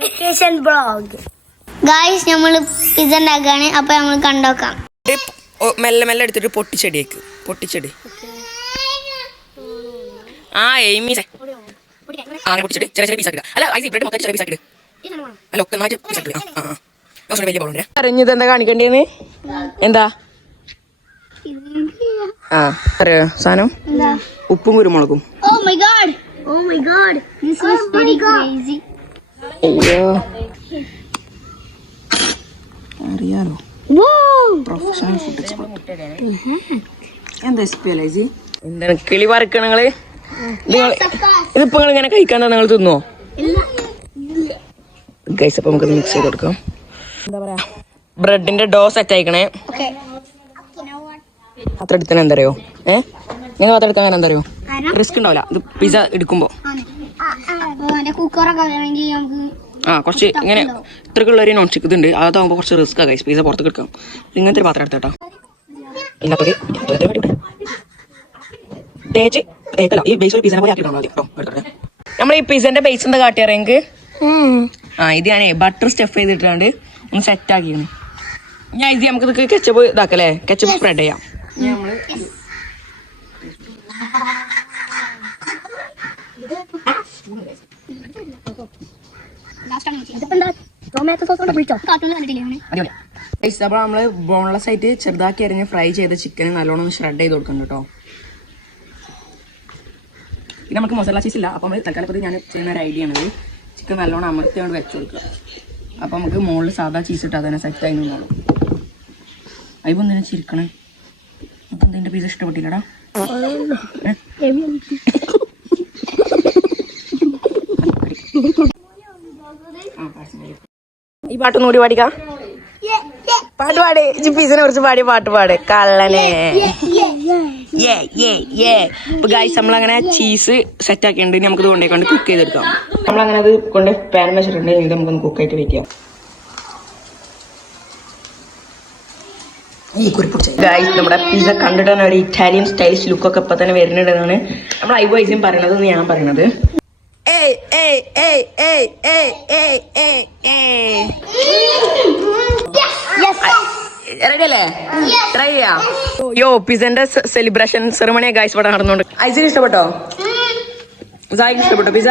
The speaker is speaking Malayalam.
Vacation blog. ഗായ്സ് നമ്മള് പിസ്സ ഉണ്ടാക്കാണ്. അപ്പൊ നമ്മൾ കണ്ടോക്കാം. മെല്ലെ മെല്ലെ എടുത്തിട്ട് പൊട്ടിച്ചെടിയേക്ക് പൊട്ടിച്ചെടി. ആ എയ്മി അങ്ങനെ പൊട്ടിച്ചിട്ട് ചെറിയ ചെറിയ പീസാക്കിടുക. അല്ല ഐസി ബ്രെഡ് മൊത്തം ചെറിയ പീസാക്കിട്. അല്ല ഒക്കെ നാല് പീസാക്കിടുക. വലിയ ബോളുണ്ട്. അറിഞ്ഞത് എന്താ കാണിക്കേണ്ടേന്ന്? എന്താ അറിയോ സാധനം? ഉപ്പും കുരുമുളകും. അറിയാലോ പ്രൊഫഷണൽ ഫുഡ് എക്സ്പെർട്ട്. എന്താ സ്പെഷ്യലൈസി? എന്താണ് കിളി വറക്കണങ്ങള്? ഇതിപ്പോ നിങ്ങൾ ഇങ്ങനെ കഴിക്കാൻ നിങ്ങൾ തിന്നോ? ഗൈസ് അപ്പൊ നമുക്ക് മിക്സ് ചെയ്ത് കൊടുക്കാം. എന്താ പറയാ ബ്രെഡിന്റെ ഡോ സെറ്റ് ആയിക്കണേ. അത്ര എടുത്താൽ എന്താ അറിയോ? ഇങ്ങനെ പാത്രം എടുക്കാൻ എന്താ അറിയോ? റിസ്ക് ഉണ്ടാവില്ല ഇത് പിസ്സ എടുക്കുമ്പോ. കുറച്ച് ഇങ്ങനെ ഇത്രക്കുള്ളൊരു നോൺ സ്റ്റിക്ക് ഇതുണ്ട്. അതാകുമ്പോൾ കുറച്ച് റിസ്ക് ആകാം പിസ്സ പുറത്തേക്ക് എടുക്കാം. ഇങ്ങനത്തെ ഒരു പാത്രം എടുത്തേട്ടാ. ഇല്ലാത്തൊരു തേച്ച് ഈ ബേസ് പിസ്സനെ പോലെ ആക്കിയിട്ടാണോ കേട്ടോ. നമ്മൾ ഈ പിസ്സന്റെ ബേസ് എന്താ കാട്ടിയറിയെങ്കിൽ ഇത് ഞാനേ ബട്ടർ സ്റ്റഫ് ചെയ്തിട്ടാണ്ട് ഒന്ന് സെറ്റ് ആക്കിയാണ്. ഞാൻ ഇത് നമുക്ക് കെച്ചപ്പ് ഇതാക്കല്ലേ, കെച്ചപ്പ് സ്പ്രെഡ് ചെയ്യാം. നമ്മള് അപ്പോൾ നമ്മള് ബോൺലെസ് ആയിട്ട് ചെറുതാക്കി അരിഞ്ഞ് ഫ്രൈ ചെയ്ത ചിക്കൻ നല്ലോണം ഒന്ന് ഷ്രെഡ് ചെയ്ത് കൊടുക്കണം കേട്ടോ. ഇത് നമുക്ക് മസാല ചീസ് ഇല്ല. അപ്പം തൽക്കാലം ഞാൻ ചെയ്യുന്ന ഒരു ഐഡിയ ആണത്. ചിക്കൻ നല്ലോണം അമർത്തിയോണ്ട് വെച്ച് കൊടുക്കുക. അപ്പം നമുക്ക് മുകളിൽ സാധാ ചീസ് ഇട്ട് അതിനെ സെറ്റ് ആയി നിന്നോളൂ. അതിപ്പോൾ എന്തിനാ ചിരിക്കണേ? നമുക്ക് എന്തിൻ്റെ പീസ് ഇഷ്ടപ്പെട്ടില്ലടാ? ഈ പാട്ടൊന്നും കൂടി പാടിക്കാം. പാട്ട് പാട്. പീസിനെ കുറിച്ച് പാടിയ പാട്ട് പാട് കള്ളനെ. ഇപ്പൊ ഗൈസ് നമ്മളങ്ങനെ ചീസ് സെറ്റ് ആക്കിയുണ്ട്. നമുക്ക് ഇത് കൊണ്ടേക്കൊണ്ട് കുക്ക് ചെയ്തെടുക്കാം. നമ്മളങ്ങനെ അത് കൊണ്ട് പാൻ വെച്ചിട്ടുണ്ട്. ഇത് നമുക്കൊന്ന് കുക്കായിട്ട് വെക്കാം. ഗൈസ് നമ്മുടെ പിസ്സ കണ്ടിട്ടാണ് ഒരു ഇറ്റാലിയൻ സ്റ്റൈലിഷ് ലുക്കൊക്കെ ഇപ്പൊ തന്നെ വരുന്നുണ്ടെന്നാണ് നമ്മൾ ഐബോയ്സും പറയണത്. ഞാൻ പറയണത് റെഡി അല്ലേ? ട്രൈ ചെയ്യാം. യോ പിസ്സന്റെ സെലിബ്രേഷൻ സെറിമണിയാ ഗൈസ് ഇവിടെ നടന്നുകൊണ്ട്. ഐസിന് ഇഷ്ടപ്പെട്ടോ? സായിക്ക് ഇഷ്ടപ്പെട്ടോ പിസ്സ?